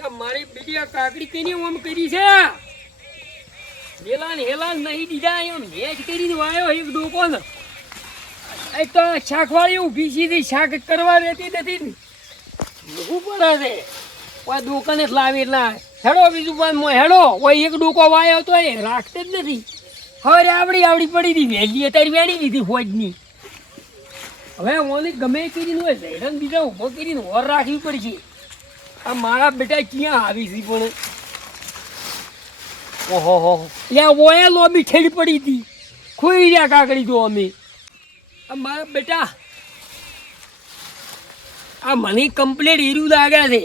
મારી બીજી આ કાકડી કઈને ઓમ કરી છે? હેલાન હેલાન નહીં દીધા એમ મેચ કરીને વાયો એક ડોકો ને. એ તો શાકવાળી ઊભી સીધી શાક કરવા રહેતી નથી. શું પડે છે. કોઈ દુકાને જ લાવી એટલે હેડો બીજું પણ હેડો. કોઈ એક ડોકો વાયો તો એ રાખતે જ નથી. હવે આવડી આવડી પડી હતી. વહેલી અત્યારે વેણી દીધી ફોજની. હવે ઓલી ગમે કરીને હોય ઝેડન બીજા ઊભો કરીને ઓર રાખવી પડશે. આ મારા બેટા ક્યાં આવી છે પણ? ઓહો હો યા ઓયા લોબી ઠેડી પડી હતી. ખોઈ રહ્યા કાકડી જો અમે. આ મારા બેટા આ મને કમ્પ્લેટ હીરું લાગ્યા છે.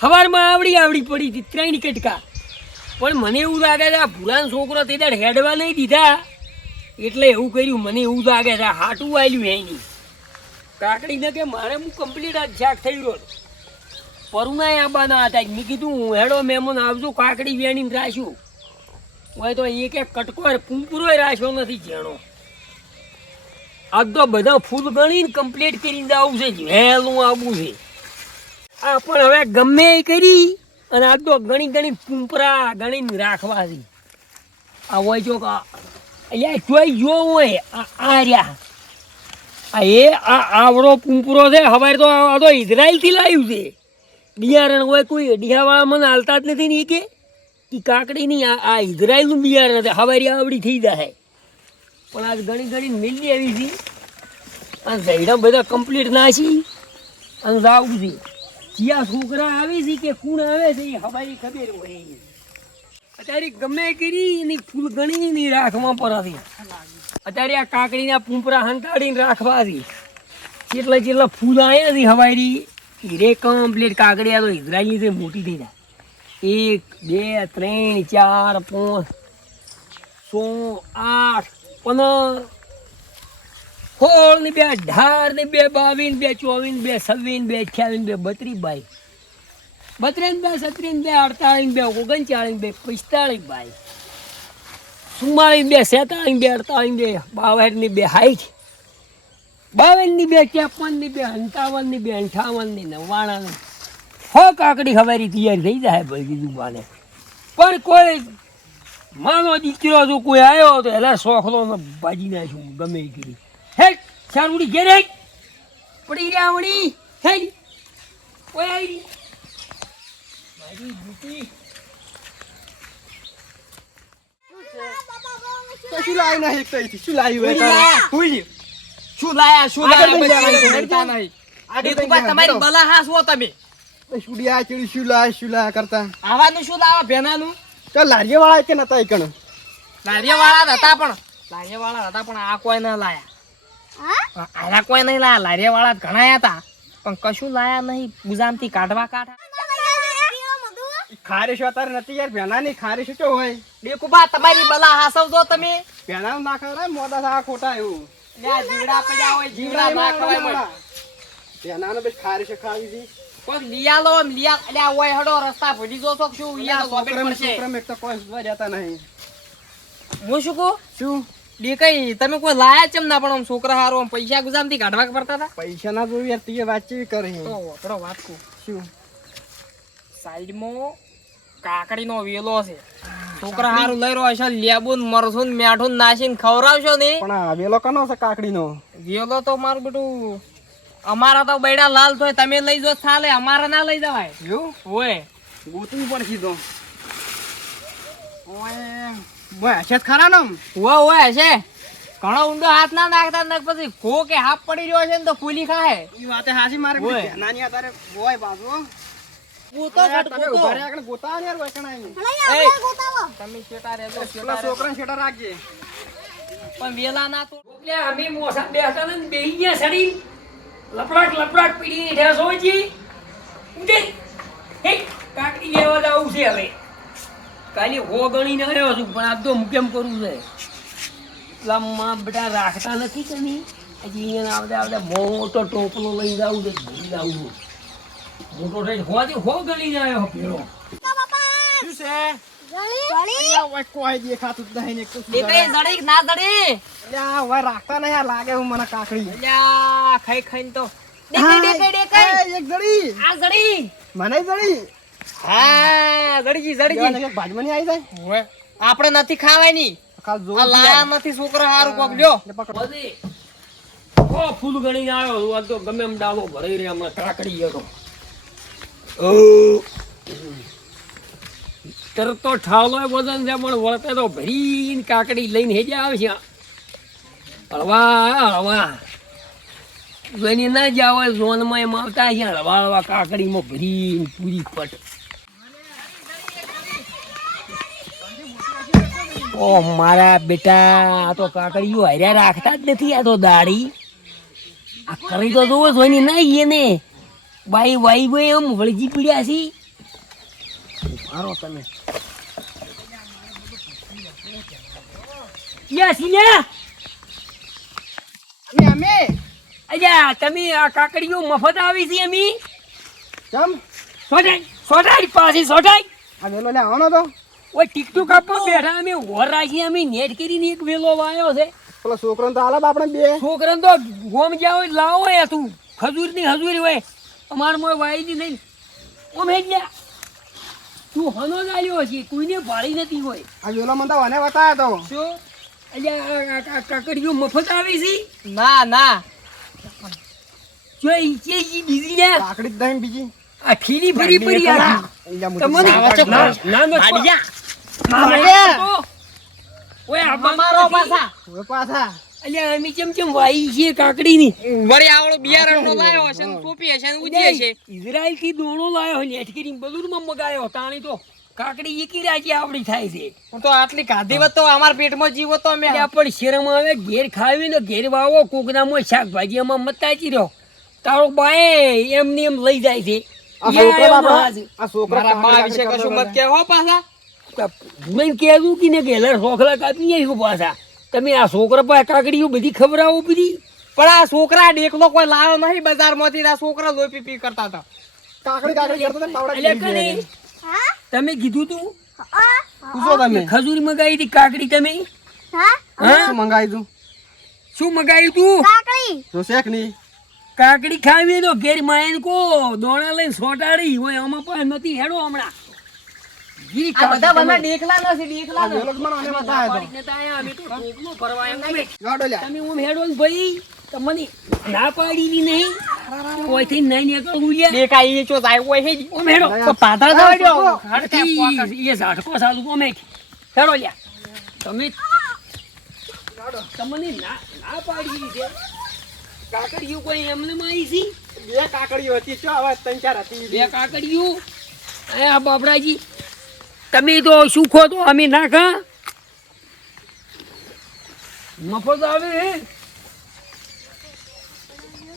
સવારમાં આવડી આવડી પડી હતી ત્રણ કટકા. પણ મને એવું લાગે છે આ ભૂલાન છોકરો તે દાડ હેડવા નહીં દીધા. એટલે એવું કર્યું મને એવું લાગે છે હાટું આવ્યું એની કાકડીને કે મારે હું કમ્પ્લીટ આ જાગ થઈ રહ્યો. પરુના આબાના હતા. મેં કીધું, હું હેડો મહેમાન આવજો, કાકડી વેણી રાખ્યું. હોય તો એક એક કટકો પૂંપરો રાખ્યો નથી જેણો આ તો બધા ફૂલ ગણીને કમ્પ્લીટ કરીને આવું છે. વહેલું આવું છે. આ પણ હવે ગમે એ કરી, અને આ તો ઘણી ઘણી પૂંપરા ગણીને રાખવા છે. આ હોય જો કે અહીંયા જોઈ જો હોય, આ રહ્યા આ એ, આ આવડો પૂંપરો છે. હવે તો આ તો ઇઝરાયલથી લાવ્યું છે. બિયારણ હોય કોઈ, ડીહાવાળા મને હાલતા જ નથી ને એ કે કાકડી કાકડીની આ ઇઝરાયલનું બિયારણ હતા. હવારી આવડી થઈ જાય પણ આજ ઘણી ઘણી મિલી આવી છે. આ ઝૈડા બધા કમ્પ્લીટ ના છે. અને રાવું છે. જ્યાં છોકરા આવે છે કે કુણ આવે છે એ હવારી ખબર હોય અત્યારે ગમે કરી એની ફૂલ ગણી ની રાખવા પર અત્યારે આ કાકડીના પૂંપરા હંતાડીને રાખવા હતી જેટલા જેટલા ફૂલ આવ્યા હતી હવારી હીરે કમ્પ્લીટ કાગડિયા તો ઇઝરાયલની છે, મોટી થઈ જાય. એક, બે, ત્રણ, ચાર, પાંચ, સો, આઠ, પંદર. સોળ ને બે અઢાર ને બે બાવીસ બે ચોવીસ બે છવ્વીસ બે અઠ્યાવીસ બે, બત્રીસ બાઈ બત્રીસ બે સત્રીસ બે અડતાલીસ બે ઓગણચાળીસ બે, પિસ્તાળીસ બાઈ ચુમ્માળીસ બે સેતાળીસ બે અડતાલીસ બે બાવનની બે હાઈટ બાવનની બે ત્રેપનની બે અંઠાવનની બે અંઠાવનની નવ્વાણા ની હો કાકડી હવારી તૈયાર થઈ જાય ભાઈ બીજું માને પણ કોઈ માનો દીકરો જો કોઈ આવ્યો તો એલા સોખલો ને ભાજી નાખ્યું ગમે એ કરી. હે ચારુડી ઘેરે પડી વળી. હે કોઈ આવી મારી દીકરી શું લાવી અહીંથી? શું લાવ્યું? હોય હુઈ. શું લાયા શું લાયા તમારી બલા હાસ તમે. સુડિયા ચીડી શું લાયા શું લાયા કરતા? આવાનું શું લાવા ભેનાનું? તો લારીએ વાળા કે નતા એકણ લારીએ વાળા હતા પણ. લારીયાવાળા હતા પણ આ કોઈ ના લાયા. આના કોઈ નહીં લાયા લારીએ વાળા ઘણા હતા. પણ કશું લાયા નહીં ગુજામથી કાઢવા કાઢા. ખારીશ અત્યારે નથી યાર ભેનાની ખારીશ શું હોય. દેખુભા તમારી બલા હાસવજો તમે. ભેના ના મોટા મોડા ખોટા એવું. જીવડા પડ્યા હોય જીવડા ના ખવાય મળે. બસ ખારી શું ખાવી કોક લીયા લો અલ્યા ઓય હડો રસ્તા ભૂલી જો છો શું? ઈયા લોબેટ પડશે. છોકરામાં તો કોઈ સુધવા જતા નહીં. હું શું કહું? શું? ડી કઈ તમે કોઈ લાયા ચમ ના પણ આમ છોકરા હારો આમ પૈસા ગુજામથી કાઢવા પડતા હતા? પૈસા ના જોયું યાર તીએ વાતચીત કરી. તો વાપરો વાત કહું શું? સાઈડમાં કાકડીનો વેલો છે. છોકરા હારું લઈ રહ્યો છે લેબુન મરસુન મેઠું નાસીને ખવડાવશો ને પણ આ વેલો કનો છે કાકડીનો? વેલો તો મારું બેટું અમારા તો બૈડા લાલ થોય તમે લઈ જો ચાલે અમારે ના લઈ જવાય. એવું? ઓય. ગોતવું પણ કીધો ઓય હશે ખરા ને? ઓય ઓય હશે. ઘણો ઊંડો હાથ ના નાખતા ને પછી ખો કે હાફ પડી રહ્યો છે ને તો ફૂલી ખાય. એ વાતે હાસી મારે નાની તારે હોય બાજુ આગળ ગોતા ને યાર વચન આઈ. એય, તમે શેટા રહેજો, શેટા પેલા રહેજો. રાખજે. પણ વેલા ના તો એટલે અમે મોસા બેસતા ને બેહી ગયા સડી લપડાટ લપડાટ પીડી ઠેસ હોય ઉડે હે કાકડી લેવા જવું છે હવે. કાલે હો ગણીને આવ્યો છું પણ આ તો હું કેમ કરવું છે? એટલા માં બેટા રાખતા નથી કે નહીં હજી અહીંયા આવડે આવતા મોટો ટોપલો લઈ જાવું છે ભૂલી જાવું મોટો થઈ હોવાથી હો ગણીને આવ્યો પેલો શું છે? અલ્યા, ઓય કોઈ દેખાતું જ નહીં ને એક તો શું દેખાય કરે? જડી કે ના જડી? અલ્યા, ઓય રાખતા નહીં યાર લાગે હું મને કાકડી. અલ્યા ખાઈ ખાઈને તો. દેખાય દેખાય દેખાય એ, એક જડી. આ જડી. મને જડી. હા જડજી જડજી. દેવાને કંઈક ભાજમાં નહીં આવી જાય? ઓવે. આપણે નથી ખાવાની છોકરા હારું કોક લ્યો. બધી. ઓ ફૂલ ગણી આવ્યો. ગમે એમ ડાલો ભરાઈ રહ્યા કાકડી ગયો તરત તો ઠાલો વજન છે, પણ વળતે તો ભરીને કાકડી લઈને હેજે આવે છે. હળવા હળવા. જોઈને ના જાવ હોય, ઝોનમાં એમ આવતા છે, હળવા હળવા કાકડીમાં ભરીને પૂરી પટ. ઓ મારા બેટા, આ તો કાકડીઓ હાર્યા રાખતા જ નથી, આ તો દાડી આ કરી તો જોવો, જોઈને ના એને. બાઈ વાઈ ભાઈ આમ વળગી પીડ્યા છે. મારો તમે. યા સિન્યા અમે અમે. અજા તમે આ કાકડીઓ મફત આવી છે અમી. ચમ. સોટાઈ સોટાઈ પાછી સોટાઈ આ વેલો લે આવવાનો તો. ઓય ટીકટુક આપવા બેઠા અમે ઓર રાખી અમે નેટ કરીને એક વેલો વાયો છે. પેલો છોકરો તો હાલે આપણે બે. છોકરાને તો ગોમ જાવ લાવો તું. ખજૂરની હજૂરી હોય. અમારે મોય વાઈ દી નહીં. ઓમ હેડ લ્યા. તું હનો જ આવ્યો છે કોઈને ભાળી નથી હોય. આ વેલો મને તો મને બતાવ્યો તો. શું? અલ્યા કાકડીઓ મફત આવી છે? ના ના. જો ઈચે ઈ બીજી ને કાકડી દઈ બીજી. આ ઠીરી ફરી ફરી આ. તમને ના ના ના આડિયા. ના ઓય અમારો પાસા ઓય પાછા. અલ્યા અમે ચમ કેમ વાઈ છે કાકડીની? વળી આવડો બિયારણ નો લાયો છે ને સોપી હશે ને ઉજી હશે ઇઝરાયલથી દોણો લાયો નેટ કરીને બલુરમાં મગાયો તાણી તો. કાકડી એકી રાજી આવડી થાય છે. હું તો આટલી કાધી વતો અમાર પેટમાં જીવો તો અમે. પણ શરમ આવે ઘેર ખાવી ને ઘેર વાવો કોકનામાં શાકભાજી એમાં મતાચી રહ્યો તારો બાએ એમની એમ લઈ જાય છે. આ છોકરા બા વિશે કશું મત કહેવો પાછા? મેં કહેવું કે ને ગેલર સોખલા કાપી આવ્યું પાછા. તમે આ છોકરા પર કાકડીઓ બધી ખબરાવો બધી? પણ આ છોકરા ડેકલો કોઈ લાયો નહીં બજારમાંથી આ છોકરા લોહી પી પી કરતા હતા. કાકડી કાકડી કરતા હતા પાવડા તમે કીધું તું? પૂછો તમે? ખજૂરી મંગાવી હતી કાકડી તમે? હા? શું મંગાવી તું? શું મંગાવ્યું તું? કાકડી. તો શેખ નહીં કાકડી ખાવી તો ઘેર માયન કો દોણા લઈને સોટાડી હોય આમાં પણ નથી હેડો હમણાં. મને તો અમે તો એમ અમે. ગાડો તમે ઓમ હેડો ને ભાઈ તમને ના પાડી દી નહીં. કોઈથી નહીં નીકળવું લ્યા. ડેકા એ ચો જાય હોય હે જ. ઓમ તો પાથર થવા હડકી એ ઝાટકો સાલું ઓમે હેડો તમે તમને ના ના પાડી છે. કાકડીઓ કોઈ એમને મારી છે? બે કાકડીઓ હતી ચો હવે ત્રણ ચાર હતી. બે કાકડીઓ? આ બાબરાજી તમે તો સુખો તો અમે ના ખા મફત આવે